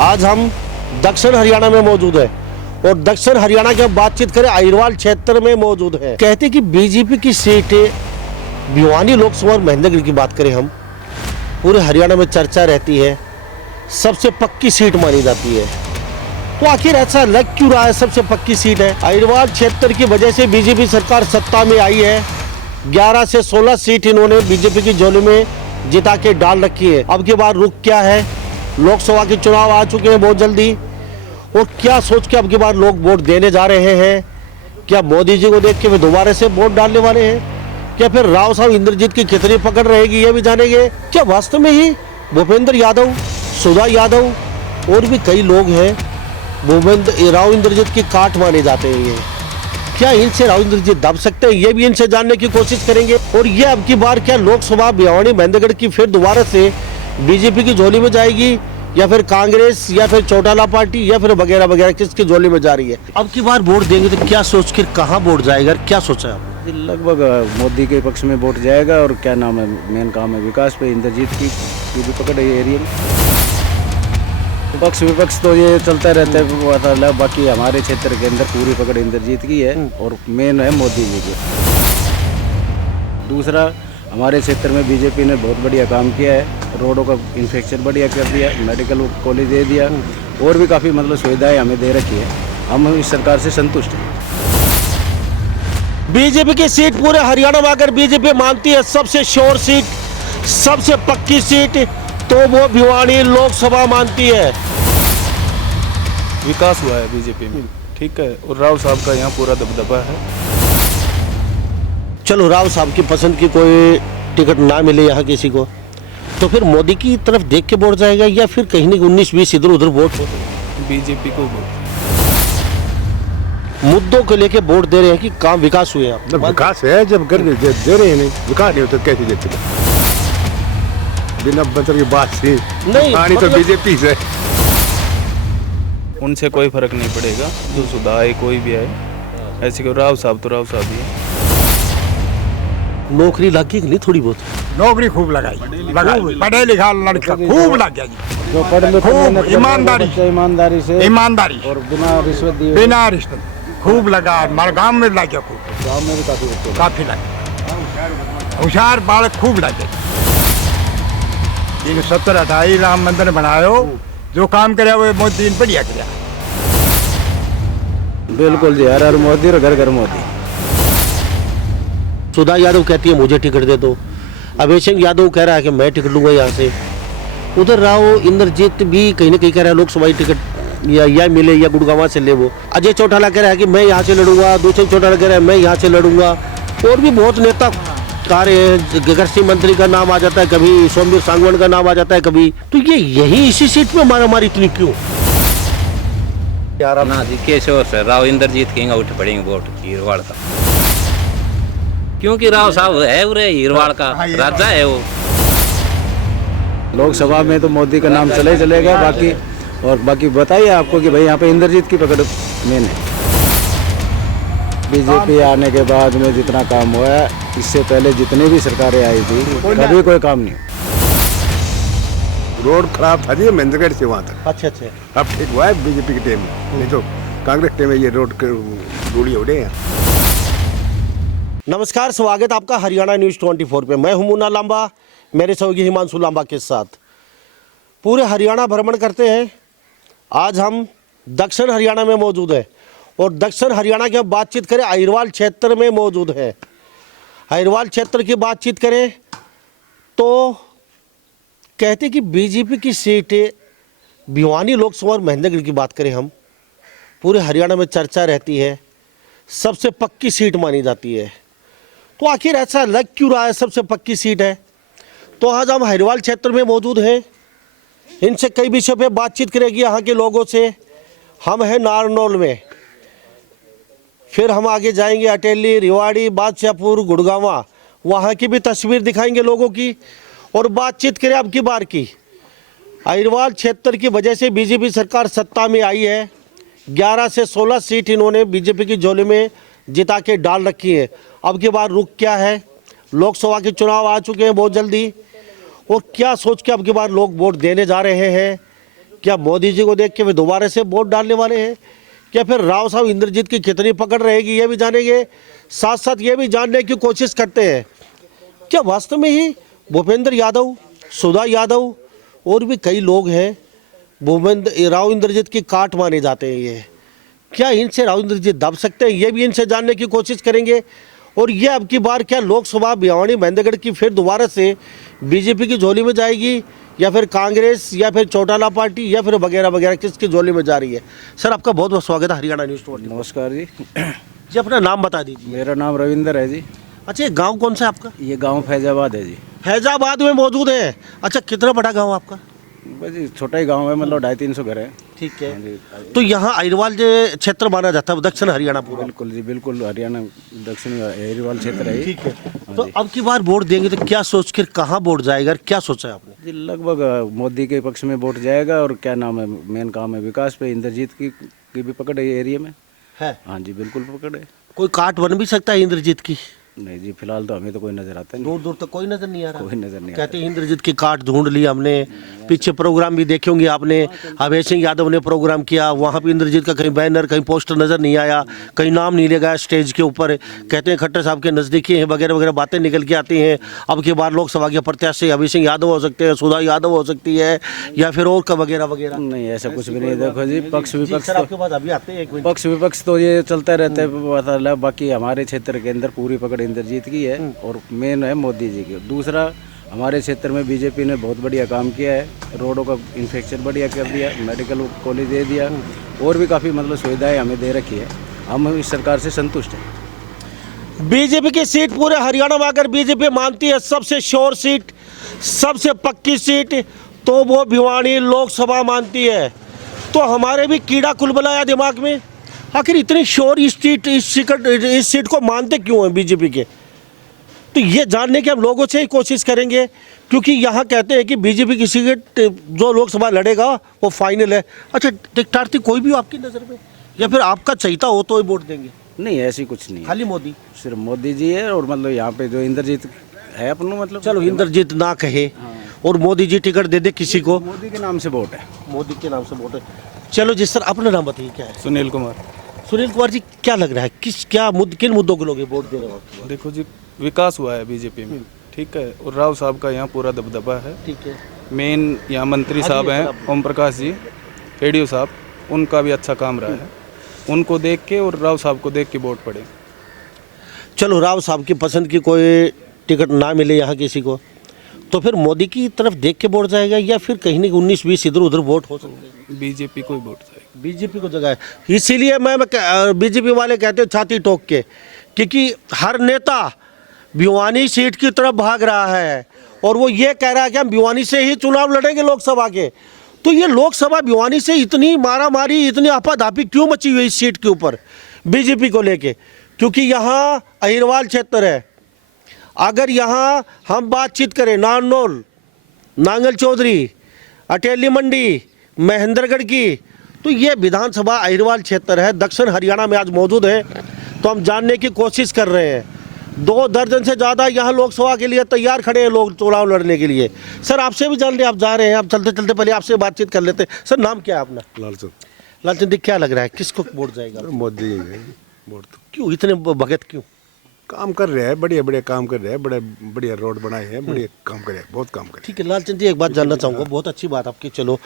आज हम दक्षिण हरियाणा में मौजूद है और दक्षिण हरियाणा की बातचीत करें अहिरवाल क्षेत्र में मौजूद है। कहते कि बीजेपी की सीट भिवानी लोकसभा और महेंद्रगढ़ की बात करें हम, पूरे हरियाणा में चर्चा रहती है, सबसे पक्की सीट मानी जाती है। तो आखिर ऐसा लग क्यों रहा है सबसे पक्की सीट है? अहिरवाल क्षेत्र की वजह से बीजेपी सरकार सत्ता में आई है। 11 से 16 सीट इन्होंने बीजेपी की झोली में जिता के डाल रखी है। अब की बार रुख क्या है? लोकसभा के चुनाव आ चुके हैं बहुत जल्दी, और क्या सोच के अब की बार लोग वोट देने जा रहे हैं? क्या मोदी जी को देख के वे दोबारा से वोट डालने वाले हैं? क्या फिर राव साहब इंद्रजीत की कितनी पकड़ रहेगी ये भी जानेंगे। क्या वास्तव में ही भूपेंद्र यादव, सुधा यादव और भी कई लोग हैं राव इंद्रजीत की काट माने जाते हैं, ये क्या इनसे राव इंद्रजीत दब सकते हैं? ये भी इनसे जानने की कोशिश करेंगे। और ये अब की बार क्या लोकसभा भिवानी महेंद्रगढ़ की फिर दोबारा से बीजेपी की झोली में जाएगी, या फिर कांग्रेस, या फिर चौटाला पार्टी, या फिर वगैरह वगैरह किसकी झोली में जा रही है? अब की बार वोट देंगे तो क्या सोच कर कहाँ वोट जाएगा, क्या सोचा है आपने? लगभग मोदी के पक्ष में वोट जाएगा। और क्या नाम है, मेन काम है विकास पे, इंद्रजीत की भी पकड़ है एरिया में। पक्ष विपक्ष तो ये चलता रहता है, बाकी हमारे क्षेत्र के अंदर पूरी पकड़ इंद्रजीत की है और मेन है मोदी जी की। दूसरा, हमारे क्षेत्र में बीजेपी ने बहुत बढ़िया काम किया है, रोडों का इंफ्रास्ट्रक्चर बढ़िया कर दिया, मेडिकल कॉलेज दे दिया, और भी काफ़ी मतलब सुविधाएं हमें दे रखी है। हम इस सरकार से संतुष्ट हैं। बीजेपी की सीट पूरे हरियाणा में अगर बीजेपी मानती है सबसे श्योर सीट, सबसे पक्की सीट, तो वो भिवानी लोकसभा मानती है। विकास हुआ है बीजेपी में, ठीक है, और राव साहब का यहाँ पूरा दबदबा है। चलो राव साहब की पसंद की कोई टिकट ना मिले यहाँ किसी को, तो फिर मोदी की तरफ देख के वोट जाएगा, या फिर कहीं नहीं 19-20 इधर उधर वोट बीजेपी को मुद्दों को लेके वोट दे रहे हैं कि काम विकास हुए हैं? विकास है, जब कर दे रहे हैं, नहीं विकास नहीं हो तो कैसे देते? बिना मतलब की बात से नहीं, पानी तो बीजेपी से। उनसे कोई फर्क नहीं पड़ेगा, जो सुधा आए कोई भी आए, ऐसे को राव साहब तो राव साहब ही है। नौकरी लग गई कि नहीं? थोड़ी बहुत नौकरी खूब लगाई, पढ़े लिखा लड़का खूब लग गया जी। जो पढ़ लिखे खूब ईमानदारी ईमानदारी से और बिना रिश्वत दिए, बिना रिश्वत खूब लगा। हमारे गाँव में लग गया, खूब गाँव में भी काफी लगा। होशियार बालक खूब लगे। 70-28 राम मंदिर बनायो, जो काम करे वो मोदी ने बढ़िया किया। बिल्कुल जी, हर हर मोदी और घर घर मोदी। सुधा यादव कहती है मुझे टिकट दे दो, अभय सिंह यादव कह रहा है कि मैं टिकट लूंगा यहाँ से, उधर राव इंद्रजीत भी कहीं ना कहीं कह रहा है लोकसभा टिकट या मिले या गुड़गांव से ले। वो अजय चौटाला कह रहा है कि मैं यहाँ से लड़ूंगा, दूसरे चौटाला कह रहा है मैं यहाँ से लड़ूंगा, और भी बहुत नेता कह रहे हैं। कृषि मंत्री का नाम आ जाता है, कभी सोमवीर सांगवान का नाम आ जाता है कभी। तो ये यही इसी सीट पे मारामारी इतनी क्यों? यार ना जी, केशव से राव इंद्रजीत की उठ पड़ेंगे वोट हीरवाड़ का, क्योंकि राव साहब है उरे हीरवाड़ का राजा है वो। लोकसभा में तो मोदी का नाम चलेगा, बाकी बताइए आपको कि भाई यहाँ पे इंद्रजीत की पकड़ मेन है। बीजेपी आने के बाद में जितना काम हुआ है, इससे पहले जितने भी सरकारें आई थी कभी कोई काम नहीं। रोड खराब था जी महेंद्रगढ़ से वहाँ तक। अच्छा, अब ठीक हुआ है बीजेपी के टाइम में, नहीं तो कांग्रेस टाइम में ये रोड रोड़ी हो रहे हैं। नमस्कार, स्वागत आपका हरियाणा न्यूज़ 24 पे। मैं हूं मुन्ना लांबा, मेरे सहयोगी हिमांशु लांबा के साथ पूरे हरियाणा भ्रमण करते हैं। आज हम दक्षिण हरियाणा में मौजूद हैं और दक्षिण हरियाणा की बातचीत करें अहिरवाल क्षेत्र में मौजूद है। अहिरवाल क्षेत्र की बातचीत करें तो कहते कि बीजेपी की सीट भिवानी लोकसभा और महेंद्रगढ़ की बात करें हम, पूरे हरियाणा में चर्चा रहती है, सबसे पक्की सीट मानी जाती है। तो आखिर ऐसा लग क्यों रहा है सबसे पक्की सीट है? तो आज हम अहिरवाल क्षेत्र में मौजूद हैं, इनसे कई विषयों पे बातचीत करेगी यहाँ के लोगों से। हम हैं नारनौल में, फिर हम आगे जाएंगे अटेली, रेवाड़ी, बादशाहपुर, गुड़गांवा, वहाँ की भी तस्वीर दिखाएंगे लोगों की, और बातचीत करें अब की बार की। अहिरवाल क्षेत्र की वजह से बीजेपी सरकार सत्ता में आई है। 11 से 16 सीट इन्होंने बीजेपी की झोली में जिता के डाल रखी है। अब की बार रुख क्या है? लोकसभा के चुनाव आ चुके हैं बहुत जल्दी, और क्या सोच के अब की बार लोग वोट देने जा रहे हैं? क्या मोदी जी को देख के वे दोबारा से वोट डालने वाले हैं? क्या फिर राव साहब इंद्रजीत की कितनी पकड़ रहेगी ये भी जानेंगे, साथ साथ ये भी जानने की कोशिश करते हैं क्या वास्तव में ही भूपेंद्र यादव, सुधा यादव और भी कई लोग हैं राव इंद्रजीत की काट माने जाते हैं, ये क्या इनसे राव इंद्रजीत दब सकते हैं? ये भी इनसे जानने की कोशिश करेंगे। और ये अब की बार क्या लोकसभा भिवानी महेंद्रगढ़ की फिर दोबारा से बीजेपी की झोली में जाएगी या फिर कांग्रेस या फिर चौटाला पार्टी या फिर वगैरह वगैरह किसकी झोली में जा रही है? सर आपका बहुत बहुत स्वागत है हरियाणा न्यूज़ 24। नमस्कार जी। जी अपना नाम बता दीजिए। मेरा नाम रविंदर है जी। अच्छा ये गाँव कौन सा है आपका? ये गांव फैजाबाद है जी। फैजाबाद में मौजूद है। अच्छा कितना बड़ा गाँव आपका? बस जी छोटा ही गांव है, मतलब 250-300 घर है। ठीक हाँ है। जी। तो यहाँ अहिरवाल जो क्षेत्र माना जाता है दक्षिण हरियाणा पूरा। बिल्कुल जी, बिल्कुल हरियाणा दक्षिणी अहिरवाल क्षेत्र है ये। ठीक है। तो अब की बार वोट देंगे तो क्या सोच कर कहाँ वोट जाएगा, क्या सोचा है आपने? जी लगभग मोदी के पक्ष में वोट जाएगा और क्या नाम है, मेन काम है विकास पे। इंद्रजीत की भी पकड़ है ये एरिया में। है हाँ जी बिल्कुल पकड़ है। कोई काट बन भी सकता है इंद्रजीत की? नहीं जी फिलहाल तो हमें तो कोई नजर आता नहीं। दूर दूर तक कोई नजर नहीं आ रहा। कोई नजर नहीं आता। कहते हैं इंद्रजीत की काट ढूंढ ली हमने। पीछे प्रोग्राम भी देखे होंगे आपने, अभय सिंह यादव ने प्रोग्राम किया, वहाँ पे इंद्रजीत का कहीं बैनर कहीं पोस्टर नजर नहीं आया, कहीं नाम नहीं लगाया स्टेज के ऊपर। कहते हैं खट्टर साहब के नज़दीकी हैं वगैरह वगैरह बातें निकल के आती हैं। अब की बार लोकसभा के प्रत्याशी अभय सिंह यादव हो सकते हैं, सुधा यादव हो सकती है या फिर और वगैरह वगैरह। नहीं ऐसा कुछ भी नहीं। देखो जी पक्ष विपक्ष सर आपके पास अभी आते हैं एक मिनट। पक्ष विपक्ष तो ये चलता रहता है। बाकी हमारे क्षेत्र के अंदर पूरी पकड़ इंद्रजीत की है और मेन है मोदी जी की। दूसरा हमारे क्षेत्र में बीजेपी ने बहुत बढ़िया काम किया है, रोडों का इंफ्रास्ट्रक्चर बढ़िया कर दिया, मेडिकल कॉलेज दे दिया और भी काफ़ी मतलब सुविधाएं हमें दे रखी है। हम इस सरकार से संतुष्ट हैं। बीजेपी की सीट पूरे हरियाणा में अगर बीजेपी मानती है सबसे श्योर सीट, सबसे पक्की सीट, तो वो भिवानी लोकसभा मानती है। तो हमारे भी कीड़ा कुलबलाया दिमाग में, आखिर इतनी श्योर इस सीट को मानते क्यों हैं बीजेपी के? तो ये जानने की हम लोगों से ही कोशिश करेंगे, क्योंकि यहाँ कहते हैं कि बीजेपी की सीट जो लोकसभा लड़ेगा वो फाइनल है। अच्छा टिकटार्थी कोई भी हो आपकी नज़र में, या फिर आपका चहिता हो तो ही वोट देंगे? नहीं ऐसी कुछ नहीं है, खाली मोदी? सिर्फ मोदी जी है। और मतलब यहाँ पे जो इंद्रजीत है अपना मतलब चलो इंद्रजीत ना कहे और मोदी जी टिकट दे दे किसी को, मोदी के नाम से वोट है। मोदी के नाम से वोट है। चलो जिस सर अपना नाम बताइए क्या है? सुनील कुमार। सुनील कुमार जी क्या लग रहा है किन मुद्दों को लोग वोट दे रहे हो? देखो जी विकास हुआ है बीजेपी में, ठीक है, और राव साहब का यहाँ पूरा दबदबा है। ठीक है। मेन यहाँ मंत्री साहब हैं ओम प्रकाश जी, एडीओ साहब, उनका भी अच्छा काम रहा है। उनको देख के और राव साहब को देख के वोट पड़े। चलो राव साहब की पसंद की कोई टिकट ना मिले यहाँ किसी को, तो फिर मोदी की तरफ देख के वोट जाएगा या फिर कहीं नहीं 19-20 इधर उधर वोट हो सकते हैं? बीजेपी को ही वोट जाएगा। बीजेपी को जगह है। इसीलिए मैं बीजेपी वाले कहते हैं छाती ठोक के, क्योंकि हर नेता भिवानी सीट की तरफ भाग रहा है और वो ये कह रहा है कि हम भिवानी से ही चुनाव लड़ेंगे लोकसभा के। तो ये लोकसभा भिवानी से इतनी मारामारी, इतनी आपाधापी क्यों मची हुई इस सीट के ऊपर बीजेपी को लेके? क्योंकि यहाँ अहिरवाल क्षेत्र है। अगर यहाँ हम बातचीत करें नारनौल, नांगल चौधरी, अटेली मंडी, महेंद्रगढ़ की, तो ये विधानसभा अहिरवाल क्षेत्र है, दक्षिण हरियाणा में आज मौजूद है। तो हम जानने की कोशिश कर रहे हैं। 2 दर्जन से ज़्यादा यहाँ लोकसभा के लिए तैयार खड़े हैं लोग चुनाव लड़ने के लिए। सर आपसे भी जान रहे, आप जा रहे हैं, आप चलते चलते पहले आपसे बातचीत कर लेते हैं। सर नाम क्या है अपना? लालचंद। लालचंद जी क्या लग रहा है किसको वोट जाएगा? मोदी है वोट तो। क्यों इतने भगत क्यों? काम कर रहे हैं, बढ़िया बढ़िया काम कर रहे हैं, बड़े बढ़िया रोड बनाए हैं, बढ़िया काम कर रहे हैं, बहुत काम कर रहे हैं। ठीक है लालचंद जी एक बात जानना चाहूँगा, बहुत अच्छी बात आपकी। चलो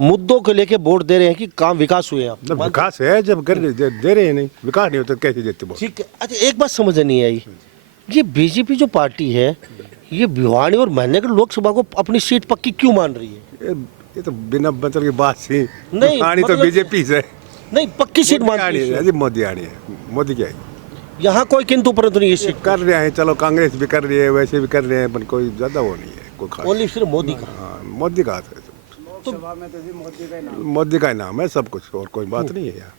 मुद्दों को लेके वोट दे रहे हैं कि काम विकास हुए आप? जब विकास है, जब कर दे रहे हैं, नहीं विकास नहीं होता कैसे देते वोट? ठीक है। अच्छा एक बात समझ नहीं आई, ये बीजेपी जो पार्टी है ये भिवानी और महेंद्रगढ़ लोकसभा को अपनी सीट पक्की क्यों मान रही है? ये तो बिना मतलब की बात सी नहीं, आनी तो मतलब- बीजेपी से नहीं पक्की सीट मोदी मान आनी रही है है जी, मोदी आनी है। मोदी क्या है, यहाँ कोई किंतु परंतु नहीं, ये सीट कर रहे हैं। चलो कांग्रेस भी कर रही है, वैसे भी कर रहे हैं, पर कोई ज्यादा वो नहीं है, कोई खास। ओनली सिर्फ मोदी का। हाँ मोदी का हाथ है, मोदी का ही नाम है सब कुछ, और कोई बात नहीं है यहाँ।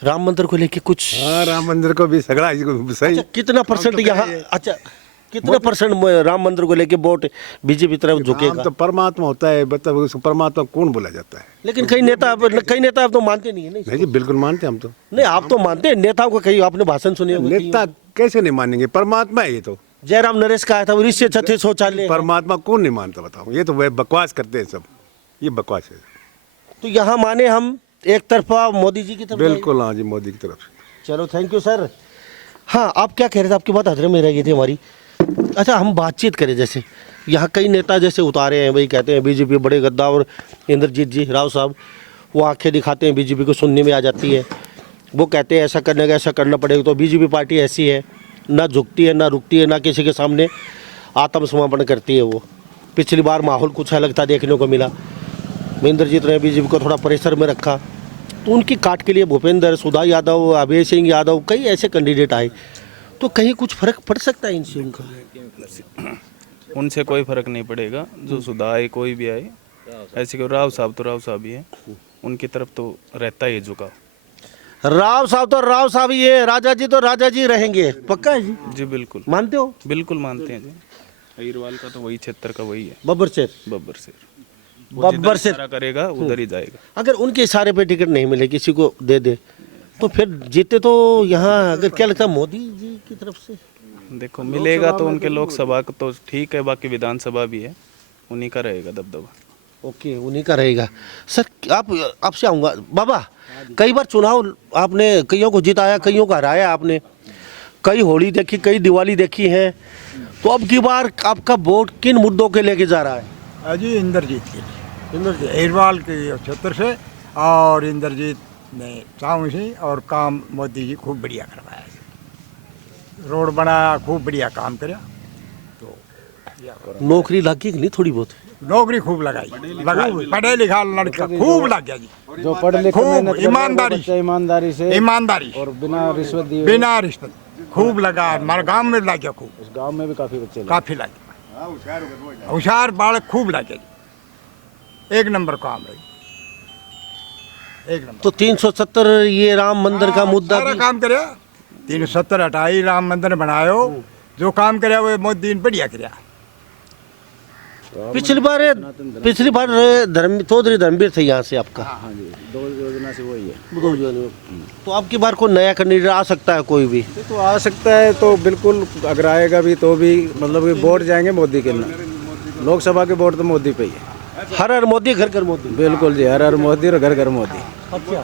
राम मंदिर को लेके कुछ? हाँ राम मंदिर को भी सगड़ा सही। अच्छा, कितना परसेंट यहाँ, अच्छा कितना परसेंट राम मंदिर को लेके वोट बीजेपी तरफ हम झुकेगा? तो परमात्मा होता है, मतलब उसको परमात्मा कौन बोला जाता है? लेकिन कई नेता आप तो मानते नहीं है। नहीं जी बिल्कुल मानते हम तो। नहीं आप तो मानते हैं, नेताओं को कहीं आपने भाषण सुने होंगे। नेता कैसे नहीं मानेंगे? परमात्मा है ये तो। जयराम नरेश का आया था, ऋषि छत्तीस शौचालय। परमात्मा कौन नहीं मानता बताओ? ये तो वह बकवास करते हैं सब, ये बकवास है। तो यहाँ माने हम एक तरफा मोदी जी की तरफ जाएंगे? बिल्कुल हाँ जी, मोदी की तरफ से। चलो थैंक यू सर। हाँ, आप क्या कह रहे थे? आपकी बात हजरे में रह गई थी हमारी। अच्छा, हम बातचीत करें, जैसे यहाँ कई नेता जैसे उतारे हैं भाई, कहते हैं बीजेपी बड़े गद्दा, और इंद्रजीत जी राव साहब वो आंखें दिखाते हैं, बीजेपी को सुनने में आ जाती है, वो कहते हैं ऐसा करने का, ऐसा करना पड़ेगा। तो बीजेपी पार्टी ऐसी है, ना झुकती है, ना रुकती है, ना किसी के सामने आत्मसमर्पण करती है। वो पिछली बार माहौल कुछ अलग था, देखने को मिला। इंद्रजीत ने बीजेपी को थोड़ा प्रेशर में रखा, तो उनकी काट के लिए भूपेंद्र, सुधा यादव, अभय सिंह यादव, कई ऐसे कैंडिडेट आए। तो कहीं कुछ फर्क पड़ सकता है इनसे? उनका उनसे कोई फर्क नहीं पड़ेगा, जो सुधा आए कोई भी आए। ऐसे क्यों, राव साहब तो राव साहब ही है, उनकी तरफ तो रहता ही झुकाव। राव साहब तो राव साहब ही है, राजा जी तो राजा जी रहेंगे, पक्का है जी? जी बिल्कुल, मानते हो? बिल्कुल मानते हैं जी। अहिरवाल का तो वही क्षेत्र का वही है, बब्बर शेर। बब्बर शेर। बब्बर शेर इशारा करेगा उधर ही जाएगा। अगर उनके इशारे पे टिकट नहीं मिले, किसी को दे दे, तो फिर जीते तो यहाँ अगर क्या लगता है मोदी जी की तरफ से? देखो मिलेगा तो उनके लोकसभा को तो ठीक है, बाकी विधानसभा भी है, उन्हीं का रहेगा दबदबा। ओके, उन्हीं का रहेगा। सर आपसे आऊँगा बाबा, कई बार चुनाव आपने कईयों को जिताया, कईयों को हराया आपने, कई होली देखी, कई दिवाली देखी है, तो अब की बार आपका वोट किन मुद्दों के लेके जा रहा है? जी इंद्रजीत के लिए, अहिरवाल के क्षेत्र से, और इंद्रजीत ने साहू से, और काम मोदी जी खूब बढ़िया करवाया, रोड बनाया, खूब बढ़िया काम किया। तो नौकरी लग गई कि नहीं? थोड़ी बहुत नौकरी खूब लगाई, पढ़े लिखा लड़का खूब लग गया जी, जो पढ़ लिखे खूब मेहनत कर रहे हैं, ईमानदारी बच्चे ईमानदारी से ईमानदारी और बिना रिश्वत दिए बिना रिश्वत खूब लगा। हमारे गांव में लग गया खूब, उस गांव में भी काफी बच्चे लगे। काफी लग गया, होशियार बालक खूब लग गया जी, एक नंबर काम रही, एक नंबर। तो 370 ये राम मंदिर का मुद्दा सारा भी- काम करे, 370 हटाई, राम मंदिर बनायो, जो काम करे वो मोदी ने बढ़िया किया। पिछली बार चौधरी धर्मवीर थे यहाँ से आपका। हाँ जी, 2 योजना से वही है। तो आपकी बार कोई नया कैंडिडेट आ सकता है कोई भी? तो आ सकता है, तो बिल्कुल अगर आएगा भी तो भी मतलब कि वोट जाएंगे मोदी के ना, लोकसभा के वोट तो मोदी पे ही है। हर हर मोदी, घर घर मोदी। बिल्कुल जी, हर हर मोदी और घर घर मोदी। अच्छा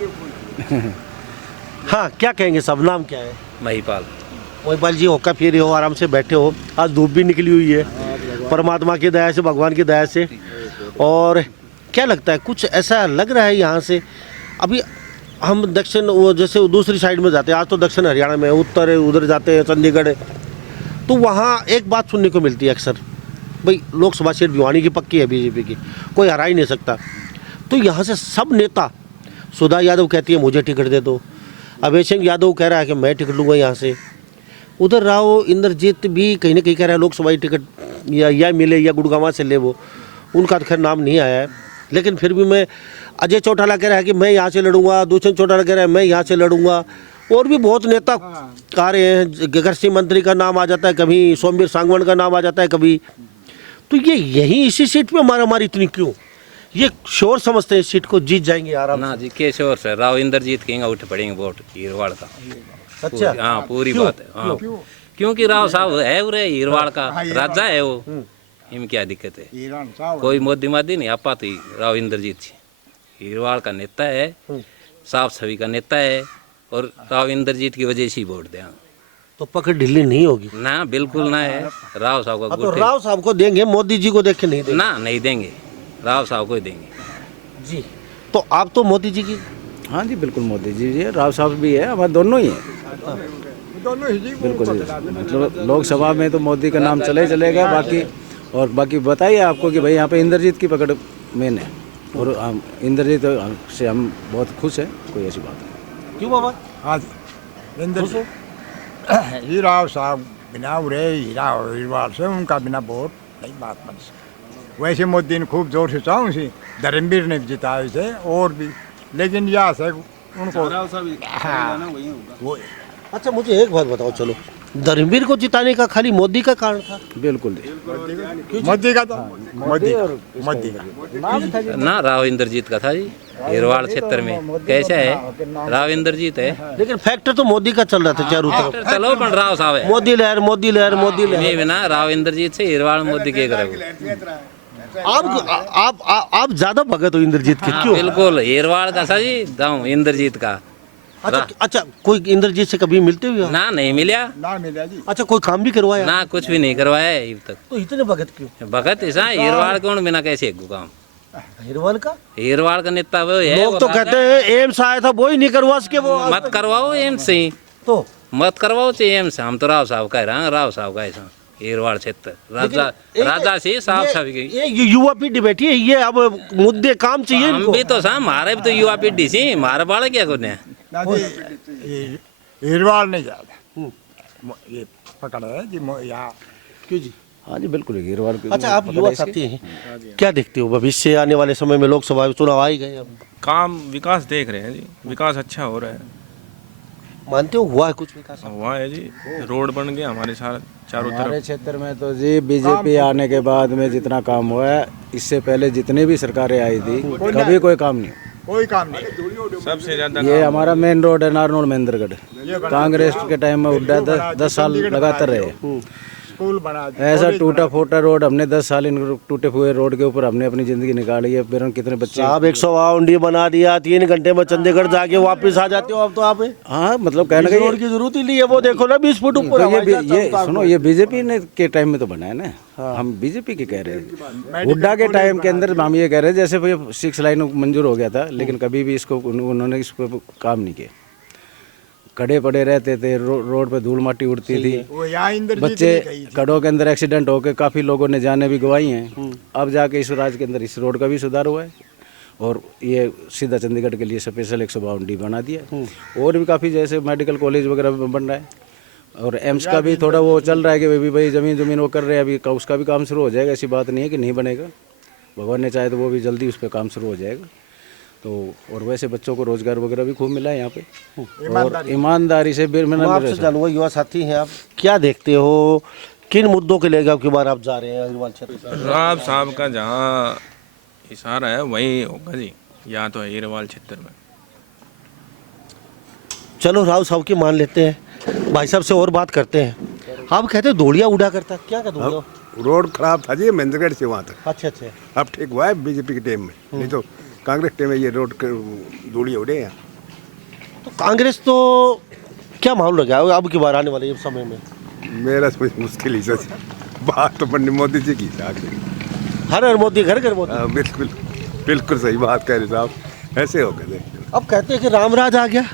हाँ, क्या कहेंगे? सब नाम क्या है? महिपाल। महिपाल जी, होका फिर हो, आराम से बैठे हो, आज धूप भी निकली हुई है परमात्मा की दया से, भगवान की दया से। और क्या लगता है, कुछ ऐसा लग रहा है यहाँ से? अभी हम दक्षिण, वो जैसे दूसरी साइड में जाते हैं, आज तो दक्षिण हरियाणा में, उत्तर उधर जाते हैं चंडीगढ़, तो वहाँ एक बात सुनने को मिलती है अक्सर, भाई लोकसभा सीट भिवानी की पक्की है बीजेपी की, कोई हरा ही नहीं सकता। तो यहाँ से सब नेता, सुधा यादव कहती है मुझे टिकट दे दो, अभय सिंह यादव कह रहा है कि मैं टिकट लूँगा यहाँ से, उधर राव इंद्रजीत भी कहीं ना कहीं कह रहा है लोकसभा टिकट या मिले या गुड़गांव से ले, वो उनका तो खैर नाम नहीं आया है। लेकिन फिर भी मैं, अजय चौटाला कह रहा है कि मैं यहाँ से लड़ूंगा, दूषण चौटाला कह रहा है मैं यहाँ से लड़ूंगा, और भी बहुत नेता आ रहे हैं, कृषि मंत्री का नाम आ जाता है कभी, सोमवीर सांगवान का नाम आ जाता है कभी। तो ये यही इसी सीट पे हमारी इतनी क्यों ये शोर समझते हैं, इस सीट को जीत जाएंगे आराम ना जी, के शोर से राव इंद्रजीत के उठ पड़ेंगे वोट हीरवाड़ का। अच्छा हाँ पूरी बात है। हाँ क्योंकि राव साहब है उरे हीरवाड़ का राजा है वो, इनमें क्या दिक्कत है? कोई मोदी मादी नहीं आपा, तो राव इंद्रजीत जी हीरवाड़ का नेता है, साफ छवि का नेता है, और राव इंद्रजीत की वजह से ही वोट दें। तो पकड़ ढीली नहीं होगी ना, बिल्कुल ना है। राव साहब का तो राव साहब को देंगे, मोदी जी को देख के नहीं देंगे? ना, नहीं देंगे, राव साहब को ही देंगे जी। तो आप तो मोदी जी की? हाँ जी बिल्कुल, मोदी जी जी, राव साहब भी है, हमारे दोनों ही हैं। दोनों ही जी, बिल्कुल जी, मतलब लोकसभा में तो मोदी का नाम चलेगा। बाकी बताइए आपको कि भाई यहाँ पे इंद्रजीत की पकड़ मेन है, और इंद्रजीत से हम बहुत खुश हैं, कोई ऐसी बात नहीं। क्यों बाबा? हाँ जी, इंद्रजीत हीरा साहब बिना उरे हीरवाल से, उनका बिना वोट नहीं बात बन सकती। वैसे मोदी ने खूब जोर से चाहूँ सी, धर्मवीर ने भी जिताए थे और भी, लेकिन यहाँ से उनको हाँ वो। अच्छा मुझे एक बात बताओ, चलो धर्मवीर को जिताने का खाली मोदी का कारण था? बिल्कुल जी, मोदी का, तो मोदी का ना, राव इंद्रजीत का था जी। हीरवाड़ क्षेत्र में कैसा है, राव इंद्रजीत है, लेकिन फैक्टर तो मोदी का चल रहा था चारों तरफ। चलो पण राव साहब है, मोदी लहर, मोदी लहर, मोदी लहर। में बिना राव इंद्रजीत से हीरवाड़ मोदी के करेगा। आप ज्यादा भगत हो इंद्रजीत के, क्यों? बिल्कुल हीरवाड़ का सही दाऊं इंद्रजीत का। अच्छा, कोई इंद्रजीत से कभी मिलते हुए हो? ना नहीं मिला ना मिला जी। अच्छा, कोई काम भी करवाया? ना, कुछ भी नहीं करवाया है अभी तक। तो इतने भगत क्यों? भगत ऐसा हीरवाड़ कौन बिना कैसे काम? हिरवाल का हीरवाड़ का नेता वो है। लोग तो कहते हैं एम्स आया था वो ही नहीं करवा सके, वो मत करवाओ एम्स से, तो मत करवाओ चाहिए एम्स से। हम तो राव साहब कह रहे हैं, राव साहब का ऐसा हीरवाड़ क्षेत्र राजा से साफ साफ ये युवा पीढ़ी बैठी है, ये अब मुद्दे काम चाहिए हम इनको। भी तो सा हमारे भी तो युवा पीढ़ी से हमारे बाल क्या करने। ना जी, हिरवाल नहीं जाता ये पकड़ है जी यहाँ। क्यों जी? हाँ जी बिल्कुल गिरवार की अच्छा, आप युवा साथी हैं, क्या देखते हो भविष्य आने वाले समय में? लोकसभा चुनाव आ ही गए, अब काम विकास देख रहे हैं जी, विकास अच्छा हो रहा है। मानते हो हुआ है कुछ विकास? हुआ है जी, रोड बन गया हमारे चारों हमारे तरफ। क्षेत्र में तो जी बीजेपी आने के बाद में जितना काम हुआ है, इससे पहले जितनी भी सरकारें आई थी कभी कोई काम नहीं। कोई काम नहीं। सबसे ज्यादा ये हमारा मेन रोड है नारनौल महेंद्रगढ़, कांग्रेस के टाइम में उड्डा 10 साल लगातार रहे। स्कूल बना दिया। ऐसा टूटा फूटा रोड हमने 10 साल इन टूटे हुए रोड के ऊपर हमने अपनी जिंदगी निकाली है। फिर कितने बच्चे आप 152 बना दिया, 3 घंटे में चंडीगढ़ जाके वापस आ जाते हो अब तो आप। हाँ मतलब कहने का रोड की जरूरत ही नहीं है, वो देखो ना 20 फुट ऊपर तो हवाई जहाज ये चलता है। सुनो, ये बीजेपी ने के टाइम में तो बना है ना, हम बीजेपी के कह रहे हैं। हुड्डा के टाइम के अंदर हम ये कह रहे हैं जैसे भाई 6 लाइन मंजूर हो गया था, लेकिन कभी भी इसको उन्होंने इस पर काम नहीं किया। खड़े पड़े रहते थे, रोड पे धूल माटी उड़ती थी, वो यहाँ इंद्रजीत बच्चे ने कही थी। खड़ों के अंदर एक्सीडेंट होकर काफ़ी लोगों ने जाने भी गंवाई हैं। अब जाके इस राज्य के अंदर इस रोड का भी सुधार हुआ है और ये सीधा चंडीगढ़ के लिए स्पेशल 152D बना दिया। और भी काफ़ी जैसे मेडिकल कॉलेज वगैरह बन रहा है और एम्स का भी थोड़ा वो चल रहा है कि भाई ज़मीन वो कर रहे हैं अभी, उसका भी काम शुरू हो जाएगा। ऐसी बात नहीं है कि नहीं बनेगा, भगवान ने चाहे तो वो भी जल्दी उस पर काम शुरू हो जाएगा। तो और वैसे बच्चों को रोजगार वगैरह भी खूब मिला है यहाँ पे और ईमानदारी से मैं आपसे जानूंगा, युवा साथी हैं आप, क्या देखते हो किन मुद्दों के लेकर अब की बार आप जा रहे हैं हिरवाल क्षेत्र? राव साहब का जहाँ इशारा है वही होगा जी, या तो हिरवाल क्षेत्र में। चलो राव साहब की मान लेते हैं, भाई साहब से और बात करते हैं। आप कहते हैं दौड़िया उड़ा करता, क्या का दौड़िया? रोड खराब था जी महेंद्रगढ़ से वहाँ तक। अच्छा, अब ठीक हुआ है बीजेपी के टाइम में, नहीं तो कांग्रेस टाइम में ये रोड दूड़ी उड़े हैं। तो कांग्रेस तो क्या माहौल लगा है अब की बार आने वाले समय में? मेरा समझ मुश्किल ही सच बात तो पंडित मोदी जी की आगे। हर मोदी घर घर मोदी। बिल्कुल बिल्कुल सही बात कह रहे साहब, ऐसे हो गए। अब कहते हैं कि रामराज आ गया,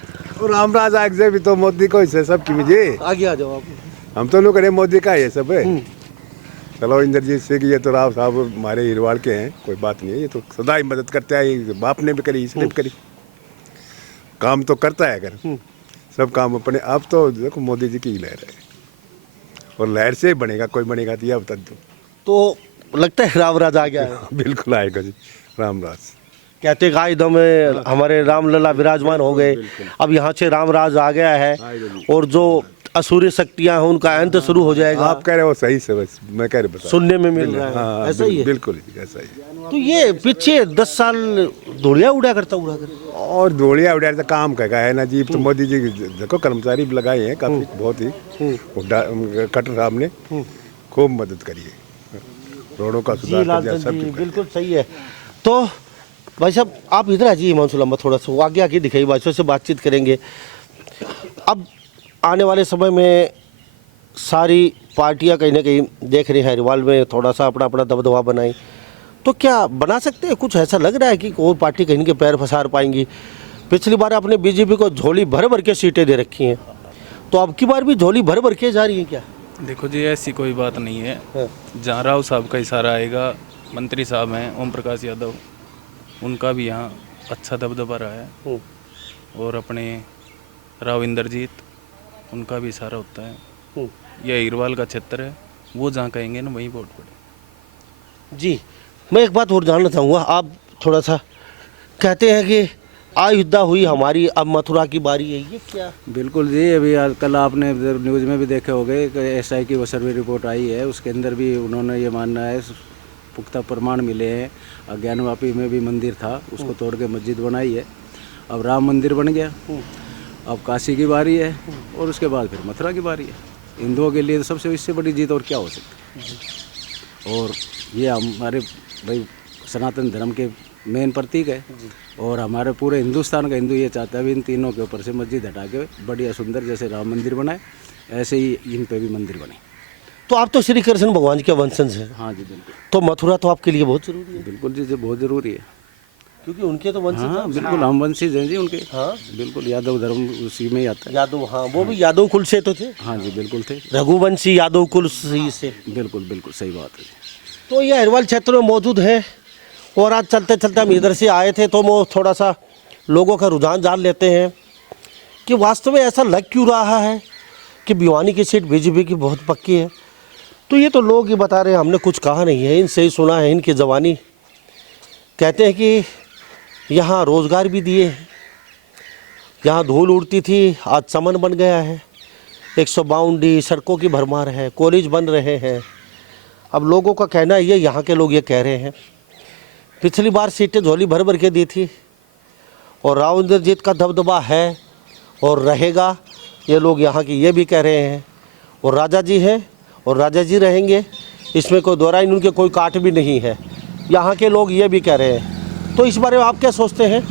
और रामराज आगे भी तो मोदी को ही सब की मुझे आगे आ जाओ आप। हम तो नहीं करे मोदी का ये सब है। चलो इंद्रजीत सिंह ये तो राव साहब हमारे हिरवाड़ के हैं, कोई बात नहीं है, ये तो सदा ही मदद करता है, बाप ने भी करी इसने भी करी, काम तो करता है अगर सब काम अपने। अब तो देखो मोदी जी की ही लहर है और लहर से ही बनेगा, कोई बनेगा तो यह बता दो। तो लगता है रामराज आ गया है। बिल्कुल आएगा जी रामराज। कहते गाय दम में हमारे रामलला विराजमान हो गए, अब यहाँ से रामराज आ गया है और जो असुरी शक्तियां हैं उनका अंत शुरू हो जाएगा। आप कह रहे हो सही से, बस मैं कह रहे बता सुनने में मिल रहा है। हाँ, ऐसा ही है, बिल्कुल ऐसा ही। तो ये पीछे 10 साल दौड़िया उड़ा करता उड़ा कर और दौड़िया उड़ा तो काम का है ना जी। तो मोदी जी देखो कर्मचारी भी लगाए हैं काफी, बहुत ही खट्टर साहब ने खूब मदद करी है, रोडों का सुधार कर दिया, सब कुछ। बिल्कुल सही है। तो भाई साहब आप इधर आ जाइए, हिमांशु लंबा थोड़ा सा आगे आगे दिखाइए, भाई से बातचीत करेंगे। अब आने वाले समय में सारी पार्टियां कहीं ना कहीं देख रही हैं हिरवाल में थोड़ा सा अपना अपना दबदबा बनाई, तो क्या बना सकते हैं? कुछ ऐसा लग रहा है कि और पार्टी कहीं के पैर फंसार पाएंगी? पिछली बार आपने बीजेपी को झोली भर भर के सीटें दे रखी हैं, तो अब की बार भी झोली भर भर के जा रही है क्या? देखो जी, ऐसी कोई बात नहीं है। जहाँ राव साहब का इशारा आएगा, मंत्री साहब हैं ओम प्रकाश यादव, उनका भी यहाँ अच्छा दबदबा रहा है, और अपने राव इंद्रजीत उनका भी इशारा होता है। यह हिरवाल का क्षेत्र है, वो जहाँ कहेंगे ना वहीं वोट पड़े। जी, मैं एक बात और जानना चाहूँगा, आप थोड़ा सा कहते हैं कि अयोध्या हुई हमारी, अब मथुरा की बारी है, ये क्या? बिल्कुल जी, अभी कल आपने न्यूज़ में भी देखे होंगे कि SI की वो सर्वे रिपोर्ट आई है, उसके अंदर भी उन्होंने ये मानना है, पुख्ता प्रमाण मिले हैं। अज्ञानवापी में भी मंदिर था, उसको तोड़ के मस्जिद बनाई है, अब राम मंदिर बन गया, अब काशी की बारी है और उसके बाद फिर मथुरा की बारी है। हिंदुओं के लिए तो सबसे इससे बड़ी जीत और क्या हो सकती है? और ये हमारे भाई सनातन धर्म के मेन प्रतीक है। और हमारे पूरे हिंदुस्तान का हिंदू ये चाहता है भी इन तीनों के ऊपर से मस्जिद हटा के बढ़िया सुंदर जैसे राम मंदिर बनाए, ऐसे ही इन पे भी मंदिर बने। तो आप तो श्री कृष्ण भगवान के वंशज हैं, हाँ जी बिल्कुल। तो मथुरा तो आपके लिए बहुत जरूरी है, बिल्कुल जी, ये बहुत ज़रूरी है। क्योंकि उनके तो वंशज हाँ बिल्कुल, हम वंशीज हैं जी उनके। हाँ बिल्कुल, यादव धर्म उसी में ही आता है। यादव, हाँ वो भी यादव कुल से तो थे, हाँ जी बिल्कुल थे। रघुवंशी यादव कुल से। बिल्कुल बिल्कुल सही बात है जी। तो ये अहिरवाल क्षेत्र में मौजूद है और आज चलते चलते हम इधर से आए थे तो वो थोड़ा सा लोगों का रुझान जान लेते हैं कि वास्तव में ऐसा लग क्यों रहा है कि भिवानी की सीट बीजेपी की बहुत पक्की है। तो ये तो लोग ही बता रहे हैं, हमने कुछ कहा नहीं है, इनसे ही सुना है इनकी ज़बानी। कहते हैं कि यहाँ रोज़गार भी दिए, यहाँ धूल उड़ती थी आज चमन बन गया है, 152 सड़कों की भरमार है, कॉलेज बन रहे हैं। अब लोगों का कहना ये, यहाँ के लोग ये कह रहे हैं पिछली बार सीटें झोली भर भर के दी थी और राव इंद्रजीत का दबदबा है और रहेगा, ये लोग यहाँ की ये भी कह रहे हैं। और राजा जी हैं और राजा जी रहेंगे, इसमें कोई दोहराई, उनके कोई काट भी नहीं है, यहाँ के लोग ये भी कह रहे हैं। तो इस बारे में आप क्या सोचते हैं?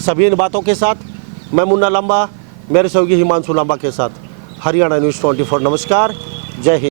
सभी इन बातों के साथ मैं मुन्ना लंबा, मेरे सहयोगी हिमांशु लंबा के साथ हरियाणा न्यूज़ 24। नमस्कार, जय हिंद।